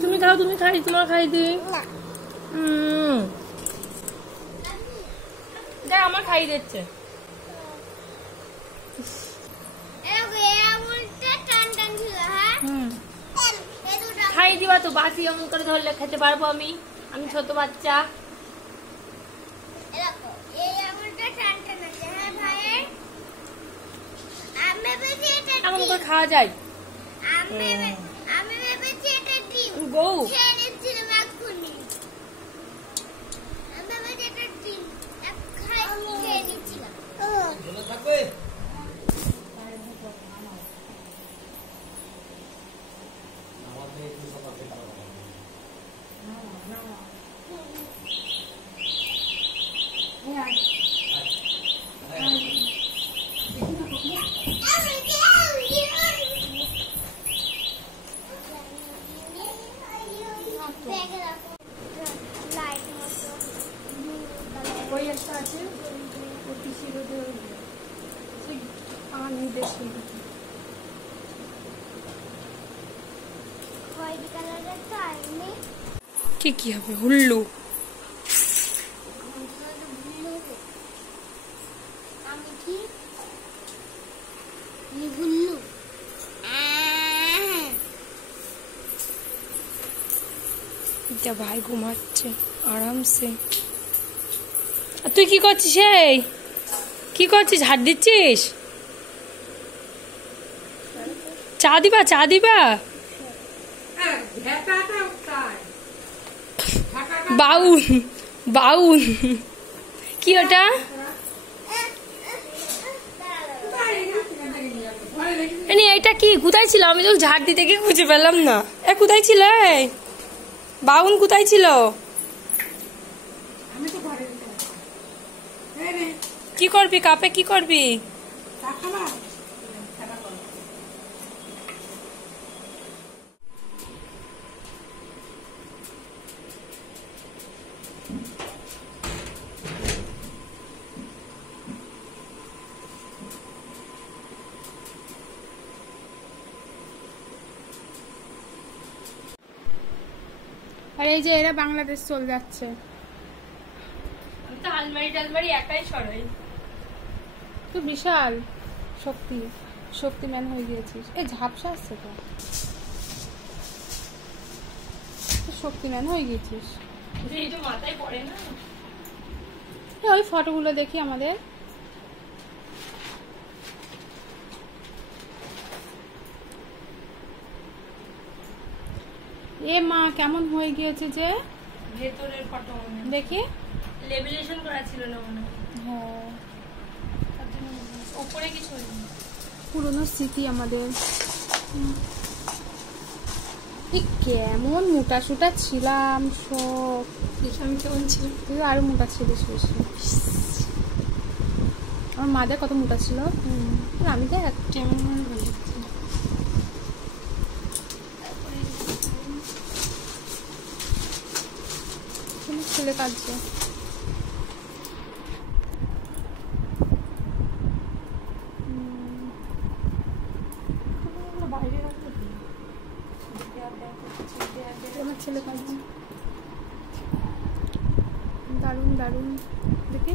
তুমি খাও, তুমি খাই, তোমার খাই দিই। দেখ আমার খাই দিচ্ছে। খাই দিবা তো, বাকি এমন করে ধরলে খেতে পারবো আমি? আমি ছোট বাচ্চা। এমন করে খাওয়া যায়? গৌ ওই একটা আছে, কি কি হবে? হুল্লু। ভাই ঘুমাচ্ছে আরামসে। তুই কি করছিস? এই কি করছিস? হাত দিচ্ছিস? চা দিবা? চা দিবা? বাউল বাউল কি ওটা? এটা কি? কোথায় ছিল? আমি তো ঝাড় দিতে গিয়ে খুঁজে পেলাম না। কোথায় ছিল? বাউন কোথায় ছিল? কি করবি কাপে? কি করবি? আর এই যে এরা বাংলাদেশ চলে যাচ্ছে। আলমারি টালমারি একাই সরাই। তুই বিশাল শক্তিমান হয়ে গিয়েছিস। এই ঝাপসা আসছে তো, শক্তিমান হয়ে গিয়েছিস। মাথায় পড়ে না। ওই ফটোগুলো দেখি আমাদের। এ মা কেমন হয়ে গিয়েছে যে ভেতরের ফটো দেখি। লেমিনেশন করা ছিল না মনে হয়। হ্যাঁ, উপরে কিছু পুরনো স্মৃতি আমাদের। কেমন মোটা সোটা ছিলাম সব। আমি কেমন ছিলাম? তুই আরো মোটা ছিলিস বেশি। আমার মাদের কত মোটা ছিল। আমি তো কেমন ভালো ছেলে কাঁদছে। আমার ছেলে কাঁদছে। দারুণ দারুণ দেখি।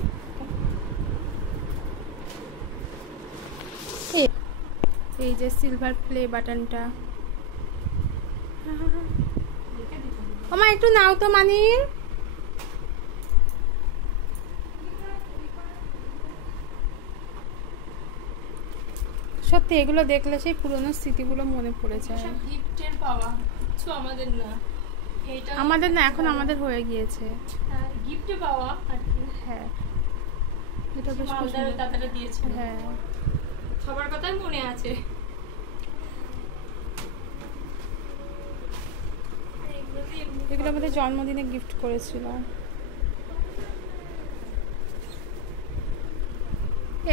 এই যে সিলভার প্লে বাটনটা। আমার একটু নাও তো মানির। সত্যি এগুলো দেখলে সেই পুরনো স্মৃতিগুলো মনে পড়ে যায়। গিফটের পাওয়া কিছু আমাদের না। আমাদের না, এখন আমাদের হয়ে গিয়েছে। গিফটে পাওয়া আর কি। হ্যাঁ, এটা বেশ মালদার দাদাটা দিয়েছে। হ্যাঁ, সবার কথাই মনে আছে। এগুলো আমাদের জন্মদিনে গিফট করেছিল।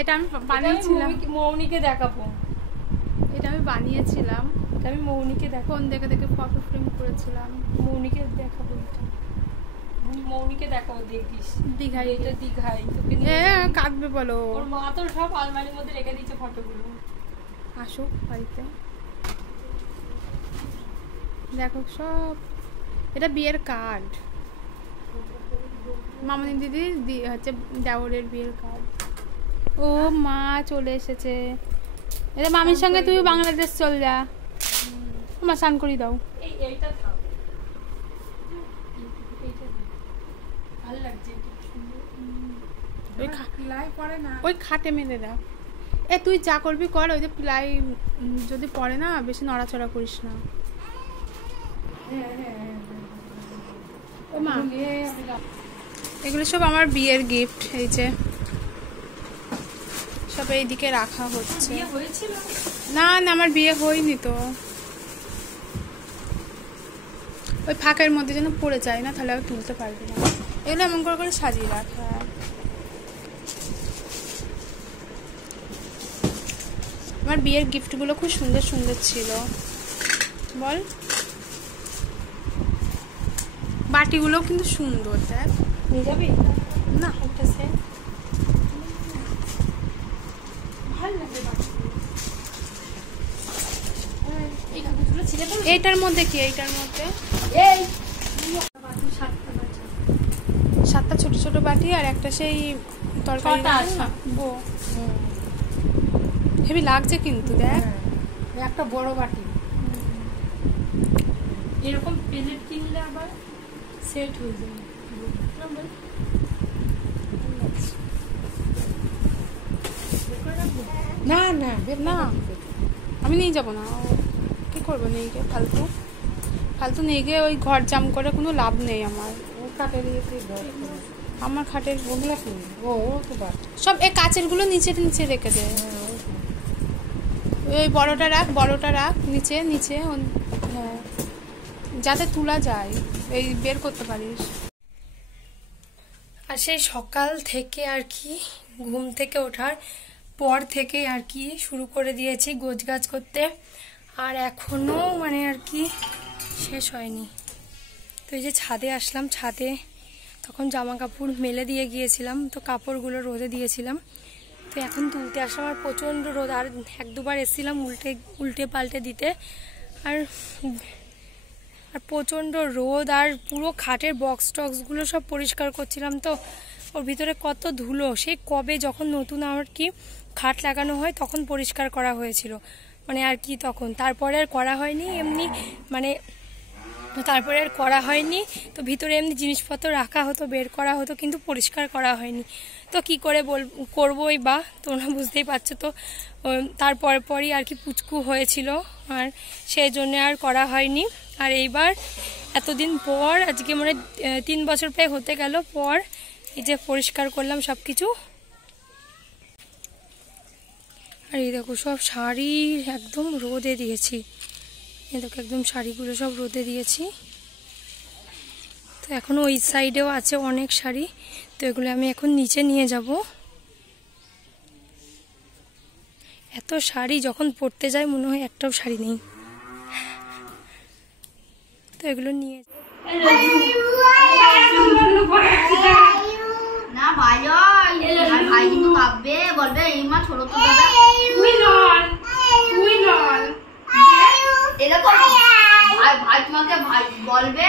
এটা আমি বানিয়েছিলাম। মৌনিকে দেখাবো। এটা আমি বানিয়েছিলাম। আমি মৌনিকে ফোন দেখে দেখে ফটো ফ্রেম করেছিলাম। মৌনিকে দেখাবো। মৌনিকে দেখাবো, দেখিস। দীঘায়, এটা দীঘায়। কাঁদবে বলো। ওর মা তো সব আলমারির মধ্যে রেখে দিয়েছে ফটোগুলো। আসুক বাড়িতে। দেখো সব, এটা বিয়ের কার্ড, মামনি দিদি হচ্ছে দেওরের বিয়ের কার্ড। ও মা চলে এসেছে, এটা মামির সঙ্গে তুই বাংলাদেশ চল যা, আমার স্নান করি দাও। এইটা থাক, ভালো লাগছে, ওই খাটে মেরে দাও। এ তুই যা করবি কর, ওই যে প্লাই যদি পড়ে না বেশি নড়াচড়া করিস না। ও মা, এগুলো সব আমার বিয়ের গিফট, এই যে সব এইদিকে রাখা হচ্ছে। না না, আমার বিয়ে হয়নি তো, ওই ফাঁকের মধ্যে যেন পড়ে যায় না, তাহলে আর তুলতে পারবি না। এগুলো এমন করে করে সাজিয়ে রাখা। আমার বিয়ের গিফটগুলো খুব সুন্দর সুন্দর ছিল, বল। বাটিগুলো কিন্তু সুন্দর, দেখ। নিয়ে যাবি না একটা সে ভালো লাগে বাটিগুলো। এই কাগজগুলো ছিঁড়ে ফেলবি? এইটার মধ্যে কি, এইটার মধ্যে এই 7টা ছোট ছোট বাটি আর একটা সেই তরকারি ছটা আছে। বো, হেভি লাগছে কিন্তু, দেখ। একটা বড় বাটি, এরকম প্লেট কিনলে আবার সেট হয়ে যাবে। না না না আমি নিয়ে যাবো না, কি করবো নিয়ে গিয়ে, ফালতু ফালতু নিয়ে গিয়ে ওই ঘর জাম করে কোনো লাভ নেই আমার। আমার খাটের সব এই কাচের গুলো নিচে নিচে রেখে দে, ওই বড়টা রাখ নিচে নিচে, হ্যাঁ, যাতে তোলা যায়, এই বের করতে পারিস। আর সেই সকাল থেকে আর কি, ঘুম থেকে ওঠার পর থেকে আর কি শুরু করে দিয়েছি গোছগাছ করতে, আর এখনো মানে আর কি শেষ হয়নি। তো এই যে ছাদে আসলাম, ছাদে তখন জামা কাপড় মেলে দিয়ে গিয়েছিলাম, তো কাপড়গুলো রোদে দিয়েছিলাম, তো এখন তুলতে আসলাম। আর প্রচণ্ড রোদ, আর 1-2 বার এসেছিলাম উল্টে পাল্টে দিতে, আর প্রচণ্ড রোদ, আর পুরো খাটের বক্স টক্সগুলো সব পরিষ্কার করছিলাম, তো ওর ভিতরে কত ধুলো। সেই কবে যখন নতুন আর কি খাট লাগানো হয় তখন পরিষ্কার করা হয়েছিল, মানে আর কি তখন, তারপরে আর করা হয়নি এমনি, মানে তারপরে আর করা হয়নি। তো ভিতরে এমনি জিনিসপত্র রাখা হতো, বের করা হতো, কিন্তু পরিষ্কার করা হয়নি। তো কি করে করবোই বা, তোমরা বুঝতেই পারছো। তো তারপরে পরই আর কি পুচকু হয়েছিল, আর সেই জন্য আর করা হয়নি। আর এইবার এতদিন পর, আজকে মানে 3 বছর প্রায় হতে গেল পর, এই যে পরিষ্কার করলাম সব কিছু। আর এই দেখো সব শাড়ি একদম রোদে দিয়েছি, এই দেখো একদম শাড়িগুলো সব রোদে দিয়েছি। তো এখনো ওই সাইডেও আছে অনেক শাড়ি, তো এগুলো আমি এখন নিচে নিয়ে যাব। এত শাড়ি যখন পরতে যাই মনে হয় একটাও শাড়ি নেই, তো এগুলো নিয়ে না ভাই ভাই কিন্তু কাঁপবে, বলবে এই মা ছোট তো দাদা এরকম ভাই তোমাকে ভাই বলবে।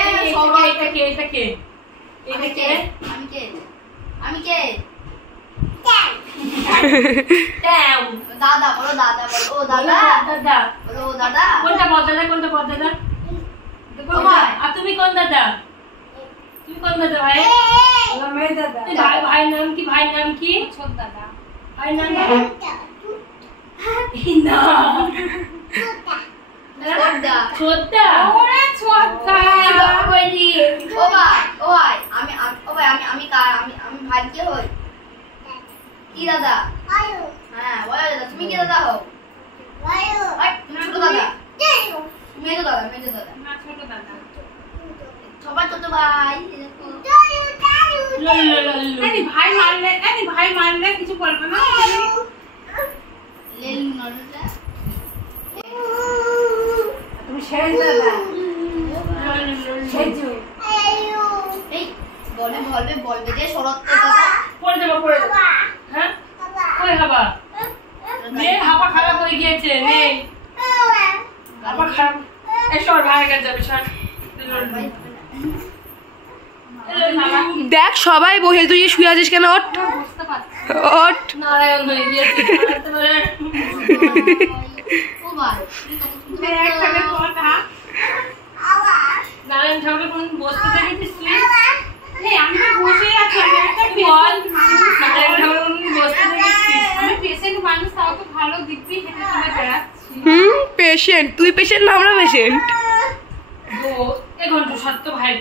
আমি কে দাদা বলো, দাদা বলো, ও দাদা বলো, ও দাদা। কোনটা বড় দাদা, কোনটা বড় দাদা? আর তুমি কোন দাদা? তুমি কোন দাদা ভাই? ভাইয়ের নাম কি? ভাইয়ের নাম কি? ছোট দাদা। ভাইয়ের নাম না ছোটদা। ওরে ছোটদা বলি। ও ভাই আমি ভাই কে হই? কি দাদা? হ্যাঁ বলো দাদা, তুমি কি দাদা হও? তুমি ছোট দাদা, মেজো দাদা, মেজো দাদা, ছোট দাদা, সবার ছোট ভাই। ভাই মারলে কিছু বলবে না। তুমি শেষ দাদা, বলবে যে শরৎ দাদা পড়ে যাবো। হ্যাঁ কই হাবা হাবা খারাপ হয়ে গিয়েছে, নেই হাবা খারাপ। এই সর ভাই দেখ সবাই বসে, তুই শুয়ে আছিস কেন? ওঠ ওঠ। নারায়ণ হয়ে গিয়েছে ও ভাই নারায়ণ ঠাকুরের কোন বসতে দেখেছিস তুই? আমি তো বসেই আছি, আমি একটা বল নারায়ণ ঠাকুরের কোন বসতে দেখেছিস? আমি পেশেন্ট মানুষ, তাও তো ভালো দিব্যি হেঁটে চলে বেড়াচ্ছি। পেশেন্ট? তুই পেশেন্ট না আমরা পেশেন্ট? তো এ ঘন্টা 7 ভাই